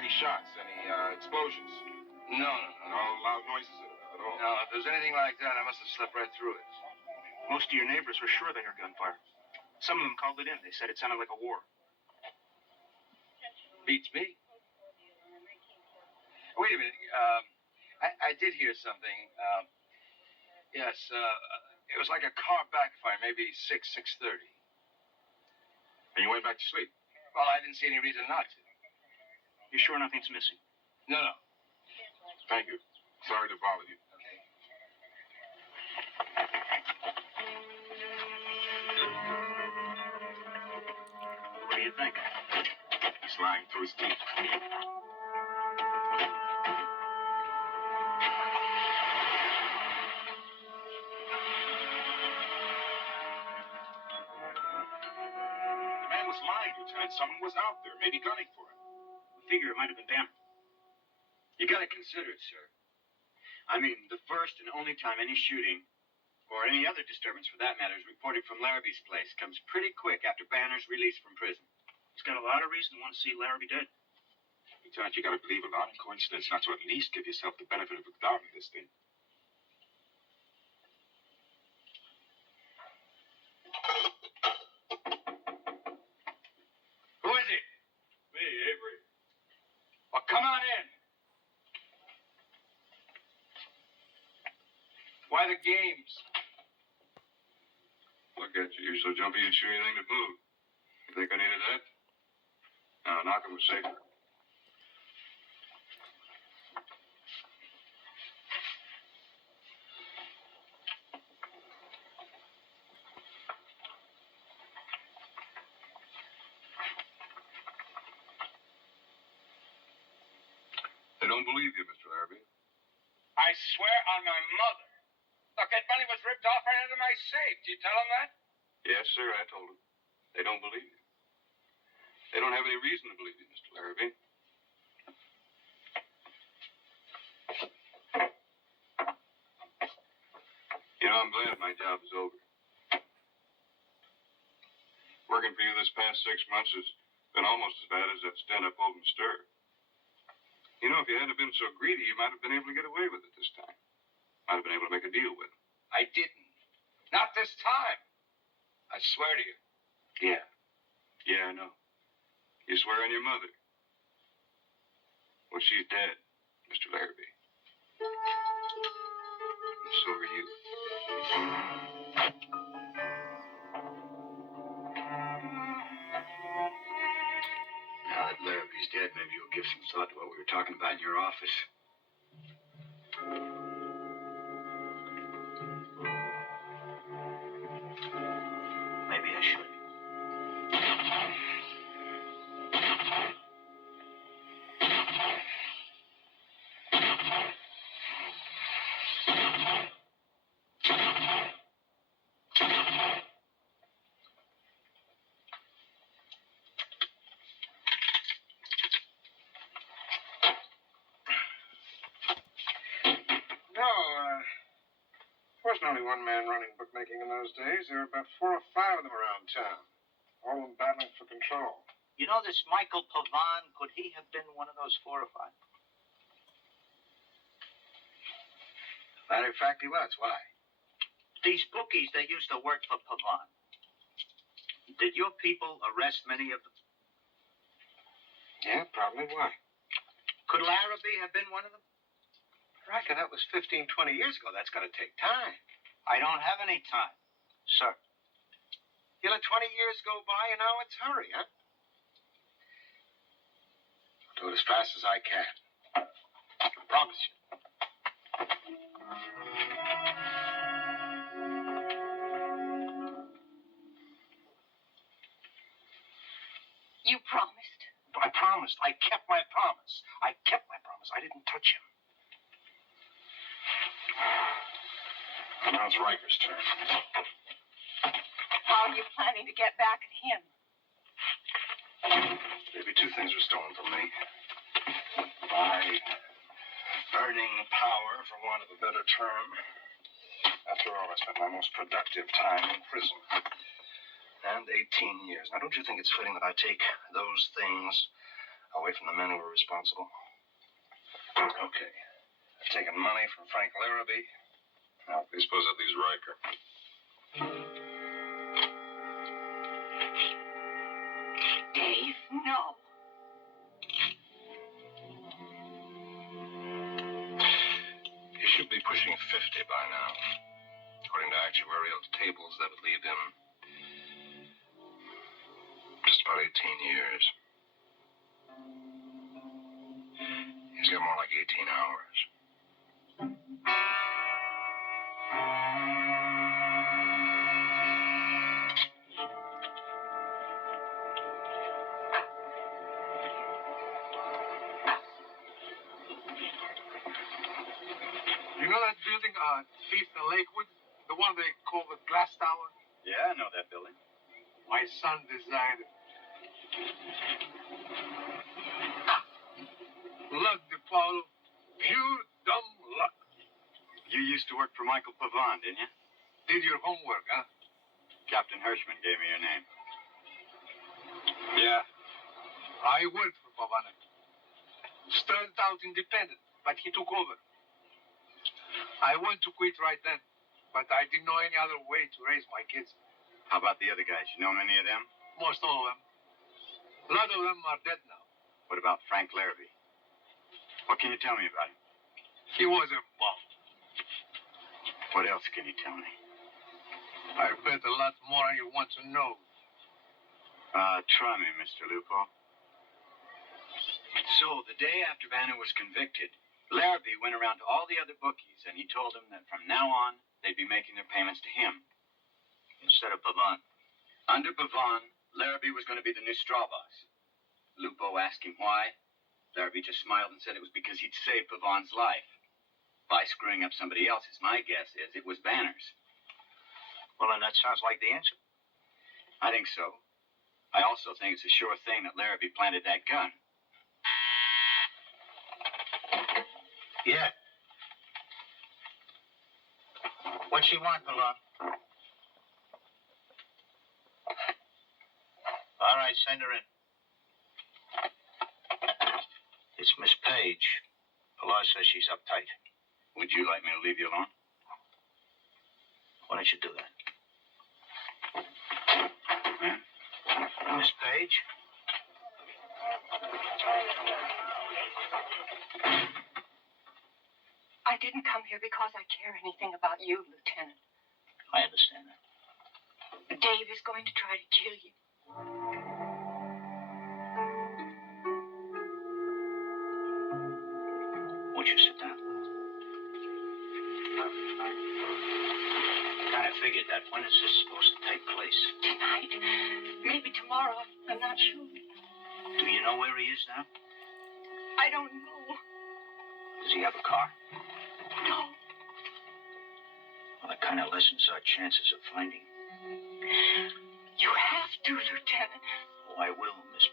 any shots, any explosions? No. No loud noises at all? No, if there's anything like that, I must have slept right through it. Most of your neighbors were sure they heard gunfire. Some of them called it in. They said it sounded like a war. Beats me. Wait a minute. I did hear something. Yes, it was like a car backfire, maybe 6:30. And you went back to sleep? Well, I didn't see any reason not to. You're sure nothing's missing? No. Thank you. Sorry to bother you. Okay. What do you think? He's lying through his teeth. Was lying, Lieutenant. Someone was out there, maybe gunning for him. I figure it might have been Banner. You gotta consider it, sir. I mean, the first and only time any shooting, or any other disturbance for that matter, is reported from Larrabee's place comes pretty quick after Banner's release from prison. He's got a lot of reason to want to see Larrabee dead. Lieutenant, you gotta believe a lot in coincidence not to at least give yourself the benefit of the doubt in this thing. Who is it? Me, Avery. Well, come on in. Why the games? Look at you. You're so jumpy you'd shoot anything to move. You think I needed that? No, knocking was safer. They don't believe you, Mr. Larrabee. I swear on my mother. Look, that money was ripped off right out of my safe. Did you tell them that? Yes, sir, I told them. They don't believe you. They don't have any reason to believe you, Mr. Larrabee. You know, I'm glad my job is over. Working for you this past 6 months has been almost as bad as that stand-up hold and stir. You know, if you hadn't been so greedy, you might have been able to get away with it this time. Might have been able to make a deal with him. I didn't. Not this time. I swear to you. Yeah. Yeah, I know. You swear on your mother. Well, she's dead, Mr. Larrabee. And so are you. Now that Larrabee's dead, maybe you'll give some thought to what we were talking about in your office. Maybe I should. Wasn't only one man running bookmaking in those days. There were about 4 or 5 of them around town, all of them battling for control. You know this Michael Pavan, could he have been one of those 4 or 5? Matter of fact, he was. Why? These bookies that used to work for Pavan. Did your people arrest many of them? Yeah, probably. Why? Could Larrabee have been one of them? I reckon that was 15, 20 years ago. That's going to take time. I don't have any time, sir. You let 20 years go by, and now it's hurry, huh? I'll do it as fast as I can. I promise you. You promised. I promised. I kept my promise. I kept my promise. I didn't touch him. Now it's Riker's turn. How are you planning to get back at him? Maybe 2 things were stolen from me. My earning power, for want of a better term. After all, I spent my most productive time in prison. And 18 years. Now, don't you think it's fitting that I take those things Away from the men who were responsible. Okay. I've taken money from Frank Larrabee. Now, I suppose that leaves Riker. Dave, no. He should be pushing 50 by now. According to actuarial tables, that would leave him just about 18 years. He's got more like 18 hours. You know that building on 5th and Lakewood? The one they call the Glass Tower? Yeah, I know that building. My son designed it. Luck, DePaulo. Pure dumb luck. You used to work for Michael Pavon, didn't you? Did your homework, huh? Captain Hirschman gave me your name. Yeah. I worked for Pavana. Started out independent, but he took over. I wanted to quit right then, but I didn't know any other way to raise my kids. How about the other guys? You know any of them? Most all of them. A lot of them are dead now. What about Frank Larrabee? What can you tell me about him? He was a bum. What else can you tell me? I bet a lot more than you want to know. Try me, Mr. Lupo. So, the day after Banner was convicted, Larrabee went around to all the other bookies, and he told them that from now on, they'd be making their payments to him instead of Pavon. Under Pavon, Larrabee was going to be the new straw boss. Lupo asked him why. Larrabee just smiled and said it was because he'd saved Pavon's life. By screwing up somebody else's, my guess is it was Banner's. Well, then that sounds like the answer. I think so. I also think it's a sure thing that Larrabee planted that gun. Yeah. What's she want, Malone? All right, send her in. It's Miss Page. The law says she's uptight. Would you like me to leave you alone? Why don't you do that? Miss Page? I didn't come here because I care anything about you, Lieutenant. I understand that. Dave is going to try to kill you. Won't you sit down? Kind of figured that. When is this supposed to take place? Tonight. Maybe tomorrow. I'm not sure. Do you know where he is now? I don't know. Does he have a car? No. Well, that kind of lessens our chances of finding him. You have to, Lieutenant. Oh, I will, Miss